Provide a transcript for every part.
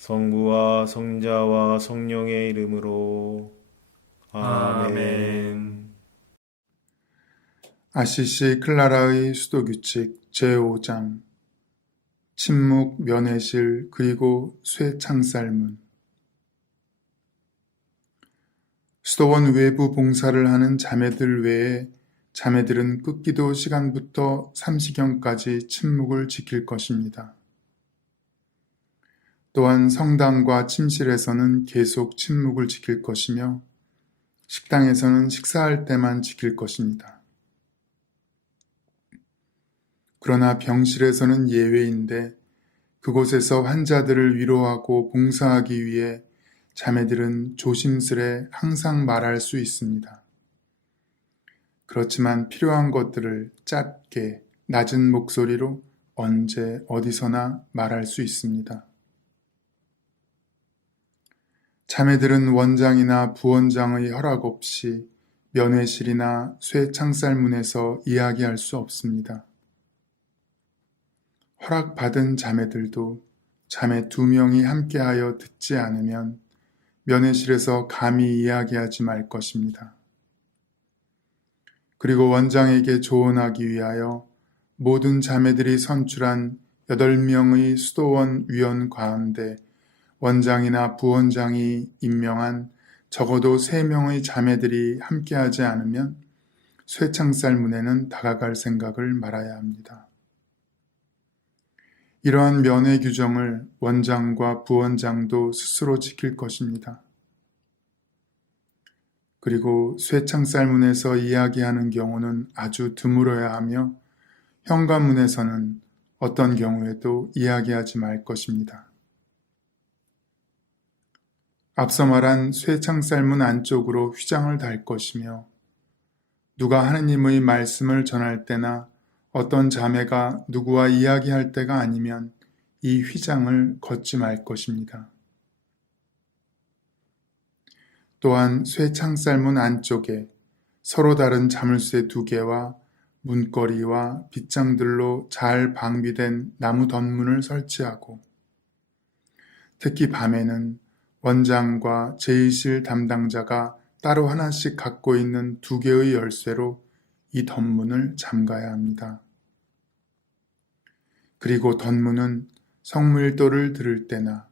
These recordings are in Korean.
성부와 성자와 성령의 이름으로 아멘. 아시시 클라라의 수도규칙 제5장 침묵, 면회실, 그리고 쇠창살문 수도원 외부 봉사를 하는 자매들 외에 자매들은 끝기도 시간부터 삼시경까지 침묵을 지킬 것입니다. 또한 성당과 침실에서는 계속 침묵을 지킬 것이며 식당에서는 식사할 때만 지킬 것입니다. 그러나 병실에서는 예외인데 그곳에서 환자들을 위로하고 봉사하기 위해 자매들은 조심스레 항상 말할 수 있습니다. 그렇지만 필요한 것들을 짧게 낮은 목소리로 언제 어디서나 말할 수 있습니다. 자매들은 원장이나 부원장의 허락 없이 면회실이나 쇠창살문에서 이야기할 수 없습니다. 허락받은 자매들도 자매 두 명이 함께하여 듣지 않으면 면회실에서 감히 이야기하지 말 것입니다. 그리고 원장에게 조언하기 위하여 모든 자매들이 선출한 8명의 수도원 위원 가운데 원장이나 부원장이 임명한 적어도 3명의 자매들이 함께하지 않으면 쇠창살 문에는 다가갈 생각을 말아야 합니다. 이러한 면회 규정을 원장과 부원장도 스스로 지킬 것입니다. 그리고 쇠창살문에서 이야기하는 경우는 아주 드물어야 하며 현관문에서는 어떤 경우에도 이야기하지 말 것입니다. 앞서 말한 쇠창살문 안쪽으로 휘장을 달 것이며 누가 하느님의 말씀을 전할 때나 어떤 자매가 누구와 이야기할 때가 아니면 이 휘장을 걷지 말 것입니다. 또한 쇠창살문 안쪽에 서로 다른 자물쇠 두 개와 문거리와 빗장들로 잘 방비된 나무 덧문을 설치하고 특히 밤에는 원장과 제의실 담당자가 따로 하나씩 갖고 있는 두 개의 열쇠로 이 덧문을 잠가야 합니다. 그리고 덧문은 성물도를 들을 때나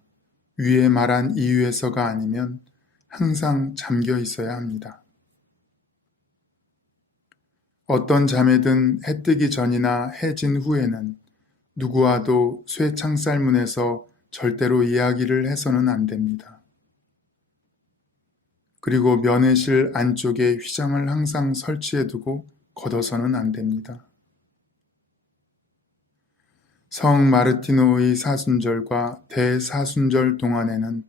위에 말한 이유에서가 아니면 항상 잠겨 있어야 합니다. 어떤 자매든 해 뜨기 전이나 해진 후에는 누구와도 쇠창살문에서 절대로 이야기를 해서는 안 됩니다. 그리고 면회실 안쪽에 휘장을 항상 설치해 두고 걷어서는 안 됩니다. 성 마르티노의 사순절과 대사순절 동안에는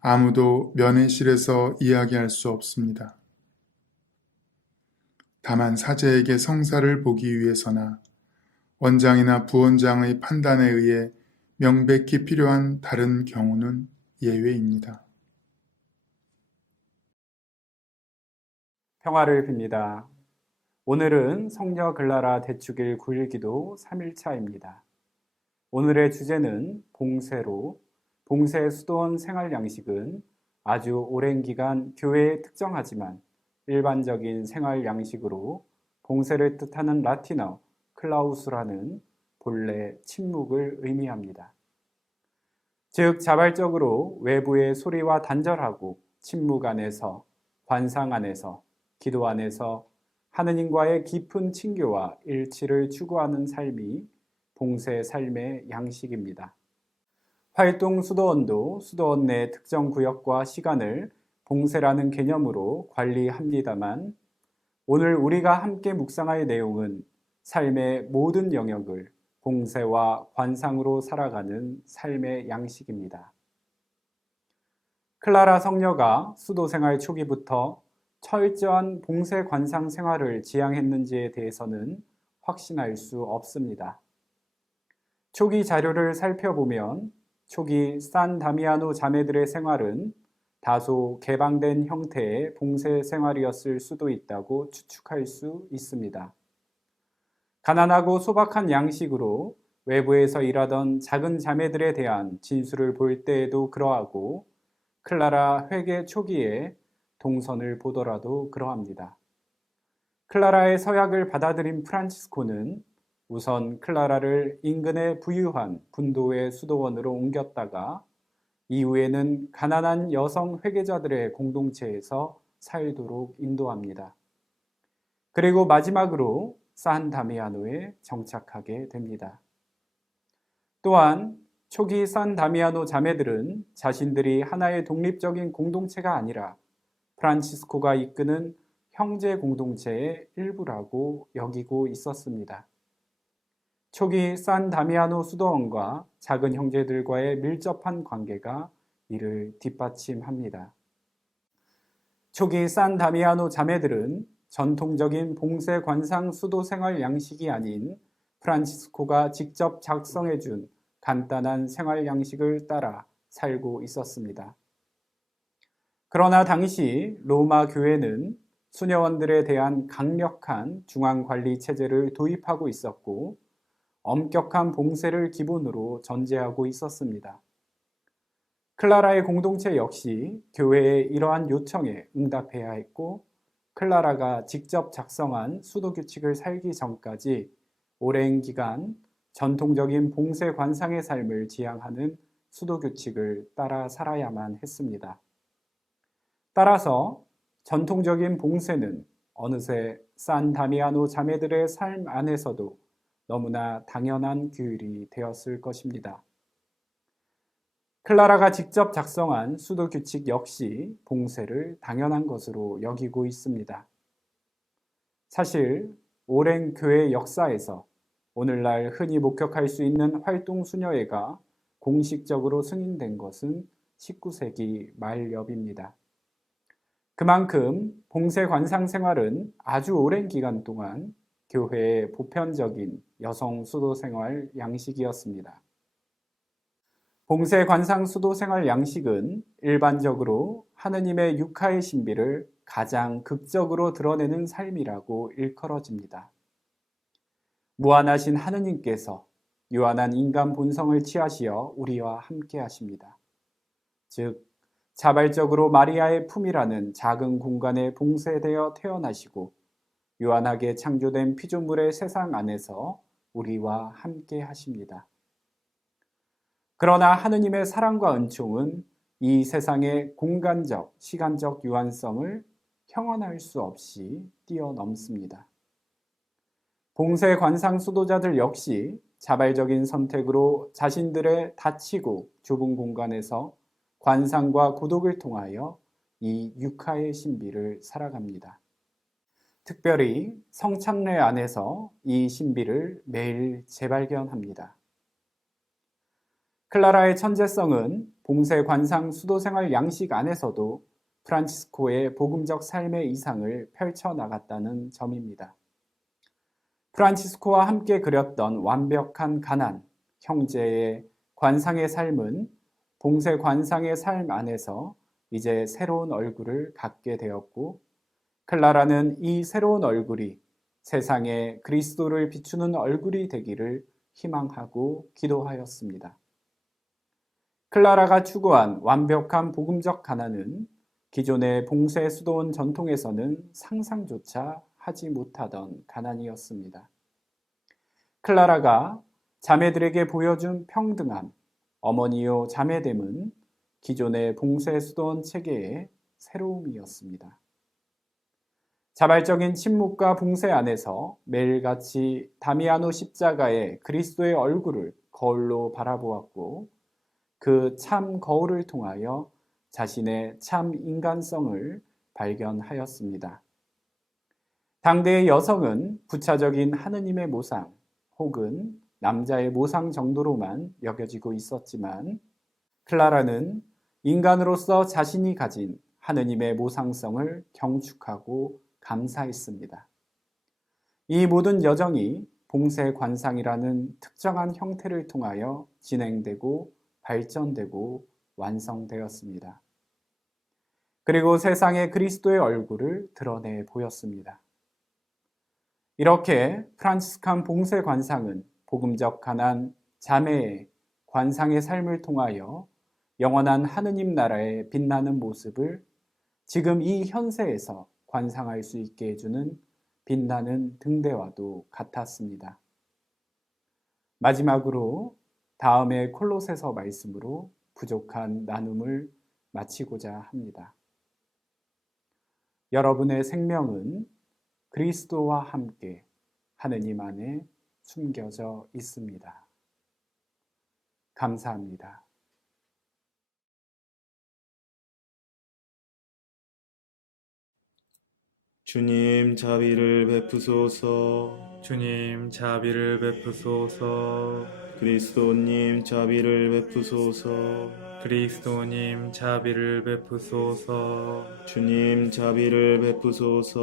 아무도 면회실에서 이야기할 수 없습니다. 다만 사제에게 성사를 보기 위해서나 원장이나 부원장의 판단에 의해 명백히 필요한 다른 경우는 예외입니다. 평화를 빕니다. 오늘은 성녀 글라라 대축일 9일기도 3일차입니다. 오늘의 주제는 봉쇄로 봉쇄 수도원 생활 양식은 아주 오랜 기간 교회에 특정하지만 일반적인 생활 양식으로 봉쇄를 뜻하는 라틴어 클라우스라는 본래 침묵을 의미합니다. 즉 자발적으로 외부의 소리와 단절하고 침묵 안에서 관상 안에서 기도 안에서 하느님과의 깊은 친교와 일치를 추구하는 삶이 봉쇄 삶의 양식입니다. 활동 수도원도 수도원 내 특정 구역과 시간을 봉쇄라는 개념으로 관리합니다만 오늘 우리가 함께 묵상할 내용은 삶의 모든 영역을 봉쇄와 관상으로 살아가는 삶의 양식입니다. 클라라 성녀가 수도 생활 초기부터 철저한 봉쇄 관상 생활을 지향했는지에 대해서는 확신할 수 없습니다. 초기 자료를 살펴보면 초기 산 다미아노 자매들의 생활은 다소 개방된 형태의 봉쇄 생활이었을 수도 있다고 추측할 수 있습니다. 가난하고 소박한 양식으로 외부에서 일하던 작은 자매들에 대한 진술을 볼 때에도 그러하고 클라라 회개 초기에 동선을 보더라도 그러합니다. 클라라의 서약을 받아들인 프란치스코는 우선 클라라를 인근의 부유한 분도의 수도원으로 옮겼다가 이후에는 가난한 여성 회계자들의 공동체에서 살도록 인도합니다. 그리고 마지막으로 산 다미아노에 정착하게 됩니다. 또한 초기 산 다미아노 자매들은 자신들이 하나의 독립적인 공동체가 아니라 프란치스코가 이끄는 형제 공동체의 일부라고 여기고 있었습니다. 초기 산 다미아노 수도원과 작은 형제들과의 밀접한 관계가 이를 뒷받침합니다. 초기 산 다미아노 자매들은 전통적인 봉쇄 관상 수도 생활 양식이 아닌 프란치스코가 직접 작성해 준 간단한 생활 양식을 따라 살고 있었습니다. 그러나 당시 로마 교회는 수녀원들에 대한 강력한 중앙 관리 체제를 도입하고 있었고 엄격한 봉쇄를 기본으로 전제하고 있었습니다. 클라라의 공동체 역시 교회의 이러한 요청에 응답해야 했고 클라라가 직접 작성한 수도 규칙을 살기 전까지 오랜 기간 전통적인 봉쇄 관상의 삶을 지향하는 수도 규칙을 따라 살아야만 했습니다. 따라서 전통적인 봉쇄는 어느새 산 다미아노 자매들의 삶 안에서도 너무나 당연한 규율이 되었을 것입니다. 클라라가 직접 작성한 수도 규칙 역시 봉쇄를 당연한 것으로 여기고 있습니다. 사실 오랜 교회 역사에서 오늘날 흔히 목격할 수 있는 활동 수녀회가 공식적으로 승인된 것은 19세기 말 엽입니다. 그만큼 봉쇄 관상 생활은 아주 오랜 기간 동안 교회의 보편적인 여성 수도 생활 양식이었습니다. 봉쇄 관상 수도 생활 양식은 일반적으로 하느님의 육하의 신비를 가장 극적으로 드러내는 삶이라고 일컬어집니다. 무한하신 하느님께서 유한한 인간 본성을 취하시어 우리와 함께 하십니다. 즉, 자발적으로 마리아의 품이라는 작은 공간에 봉쇄되어 태어나시고 유한하게 창조된 피조물의 세상 안에서 우리와 함께 하십니다. 그러나 하느님의 사랑과 은총은 이 세상의 공간적, 시간적 유한성을 형언할 수 없이 뛰어넘습니다. 봉쇄 관상 수도자들 역시 자발적인 선택으로 자신들의 닫히고 좁은 공간에서 관상과 고독을 통하여 이 육하의 신비를 살아갑니다. 특별히 성찬례 안에서 이 신비를 매일 재발견합니다. 클라라의 천재성은 봉쇄 관상 수도 생활 양식 안에서도 프란치스코의 복음적 삶의 이상을 펼쳐 나갔다는 점입니다. 프란치스코와 함께 그렸던 완벽한 가난, 형제의 관상의 삶은 봉쇄 관상의 삶 안에서 이제 새로운 얼굴을 갖게 되었고 클라라는 이 새로운 얼굴이 세상에 그리스도를 비추는 얼굴이 되기를 희망하고 기도하였습니다. 클라라가 추구한 완벽한 복음적 가난은 기존의 봉쇄 수도원 전통에서는 상상조차 하지 못하던 가난이었습니다. 클라라가 자매들에게 보여준 평등함, 어머니요 자매됨은 기존의 봉쇄 수도원 체계의 새로움이었습니다. 자발적인 침묵과 봉쇄 안에서 매일같이 다미아노 십자가의 그리스도의 얼굴을 거울로 바라보았고 그 참 거울을 통하여 자신의 참 인간성을 발견하였습니다. 당대의 여성은 부차적인 하느님의 모상 혹은 남자의 모상 정도로만 여겨지고 있었지만 클라라는 인간으로서 자신이 가진 하느님의 모상성을 경축하고 감사했습니다. 이 모든 여정이 봉쇄 관상이라는 특정한 형태를 통하여 진행되고 발전되고 완성되었습니다. 그리고 세상에 그리스도의 얼굴을 드러내 보였습니다. 이렇게 프란치스칸 봉쇄 관상은 복음적 가난 자매의 관상의 삶을 통하여 영원한 하느님 나라의 빛나는 모습을 지금 이 현세에서 관상할 수 있게 해주는 빛나는 등대와도 같았습니다. 마지막으로 다음의 콜로세서 말씀으로 부족한 나눔을 마치고자 합니다. 여러분의 생명은 그리스도와 함께 하느님 안에 숨겨져 있습니다. 감사합니다. 주님 자비를 베푸소서. 주님 자비를 베푸소서. 그리스도님 자비를 베푸소서. 그리스도님 자비를 베푸소서. 주님 자비를 베푸소서.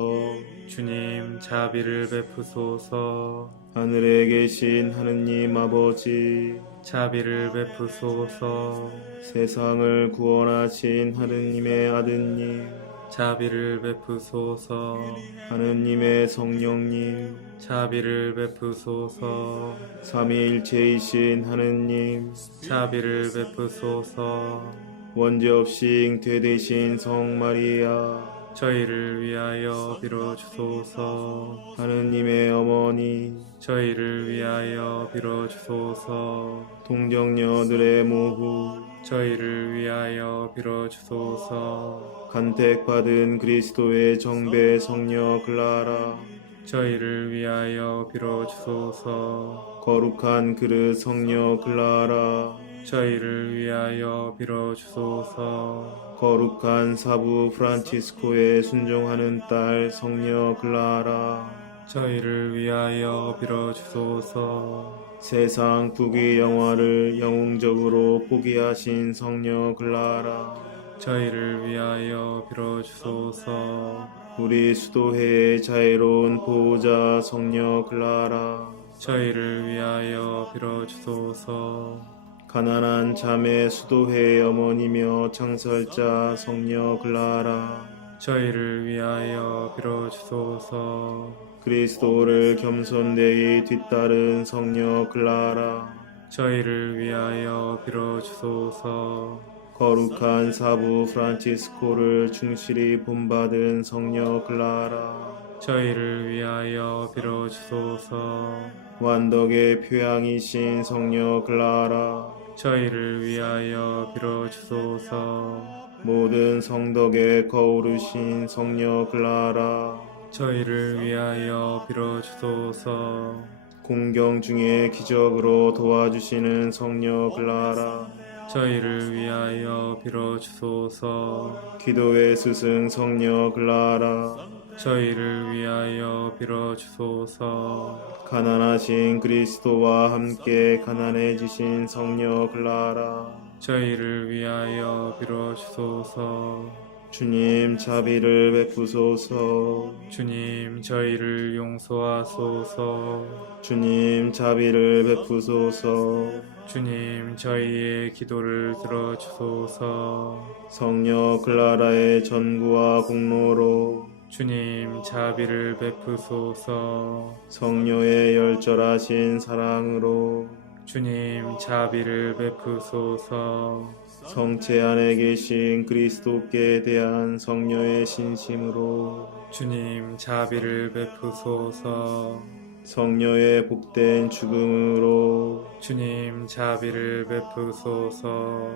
주님 자비를 베푸소서 하늘에 계신 하느님 아버지 자비를 베푸소서. 세상을 구원하신 하느님의 아드님 자비를 베푸소서. 하느님의 성령님 자비를 베푸소서. 삼위일체이신 하느님 자비를 베푸소서. 원죄 없이 잉태되신 성 마리아 저희를 위하여 빌어주소서. 하느님의 어머니 저희를 위하여 빌어주소서. 동정녀들의 모후 저희를 위하여 빌어주소서. 간택받은 그리스도의 정배 성녀 클라라 저희를 위하여 빌어주소서. 거룩한 그릇 성녀 클라라 저희를 위하여 빌어주소서. 거룩한 사부 프란치스코의 순종하는 딸 성녀 클라라. 저희를 위하여 빌어주소서. 세상 부귀 영화를 영웅적으로 포기하신 성녀 클라라. 저희를 위하여 빌어주소서. 우리 수도회의 자애로운 보호자 성녀 클라라. 저희를 위하여 빌어주소서 가난한 자매 수도회의 어머니며 창설자 성녀 클라라. 저희를 위하여 빌어주소서. 그리스도를 겸손되이 뒤따른 성녀 클라라. 저희를 위하여 빌어주소서. 거룩한 사부 프란치스코를 충실히 본받은 성녀 클라라. 저희를 위하여 빌어주소서. 완덕의 표양이신 성녀 클라라 저희를 위하여 빌어주소서. 모든 성덕에 거우르신 성녀 클라라 저희를 위하여 빌어주소서. 공경 중에 기적으로 도와주시는 성녀 클라라 저희를 위하여 빌어주소서. 기도의 스승 성녀 클라라 저희를 위하여 빌어주소서. 가난하신 그리스도와 함께 가난해지신 성녀 클라라. 저희를 위하여 빌어주소서. 주님 자비를 베푸소서. 주님 저희를 용서하소서. 주님 자비를 베푸소서. 주님 저희의 기도를 들어주소서. 성녀 클라라의 전구와 공로로 주님 자비를 베푸소서. 성녀의 열절하신 사랑으로 주님 자비를 베푸소서. 성체 안에 계신 그리스도께 대한 성녀의 신심으로 주님 자비를 베푸소서. 성녀의 복된 죽음으로 주님 자비를 베푸소서.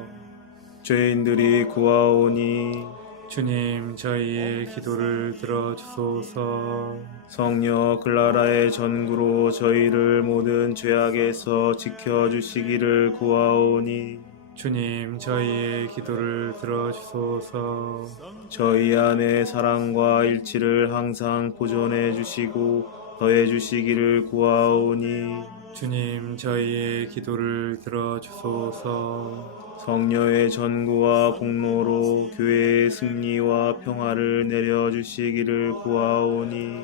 죄인들이 구하오니 주님 저희의 기도를 들어주소서. 성녀 클라라의 전구로 저희를 모든 죄악에서 지켜주시기를 구하오니. 주님 저희의 기도를 들어주소서. 저희 안에 사랑과 일치를 항상 보존해 주시고 더해 주시기를 구하오니 주님 저희의 기도를 들어주소서. 성녀의 전구와 복로로 교회의 승리와 평화를 내려 주시기를 구하오니.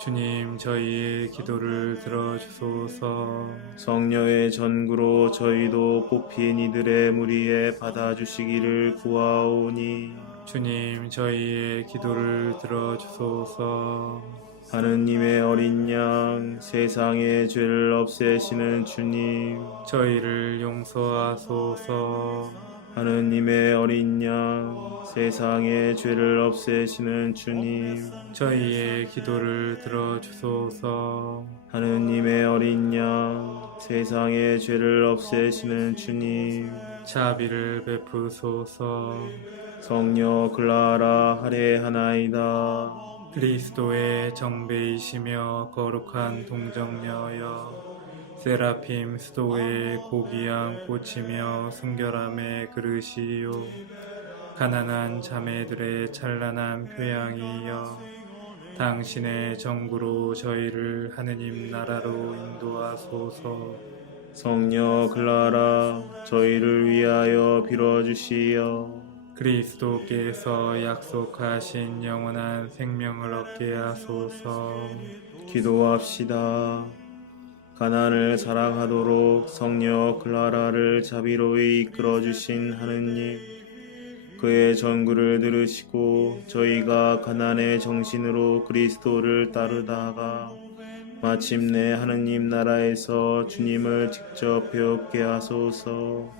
주님 저희의 기도를 들어주소서. 성녀의 전구로 저희도 뽑힌 이들의 무리에 받아 주시기를 구하오니. 주님 저희의 기도를 들어주소서 하느님의 어린 양 세상의 죄를 없애시는 주님. 저희를 용서하소서. 하느님의 어린 양 세상의 죄를 없애시는 주님. 저희의 기도를 들어주소서. 하느님의 어린 양 세상의 죄를 없애시는 주님. 자비를 베푸소서. 성녀 클라라 할애하나이다 그리스도의 정배이시며 거룩한 동정녀여 세라핌 수도의 고귀한 꽃이며 순결함의 그릇이요. 가난한 자매들의 찬란한 표양이여 당신의 정구로 저희를 하느님 나라로 인도하소서. 성녀 클라라 저희를 위하여 빌어주시어 그리스도께서 약속하신 영원한 생명을 얻게 하소서 기도합시다. 가난을 사랑하도록 성녀 클라라를 자비로이 이끌어 주신 하느님, 그의 전구를 들으시고 저희가 가난의 정신으로 그리스도를 따르다가 마침내 하느님 나라에서 주님을 직접 배웁게 하소서.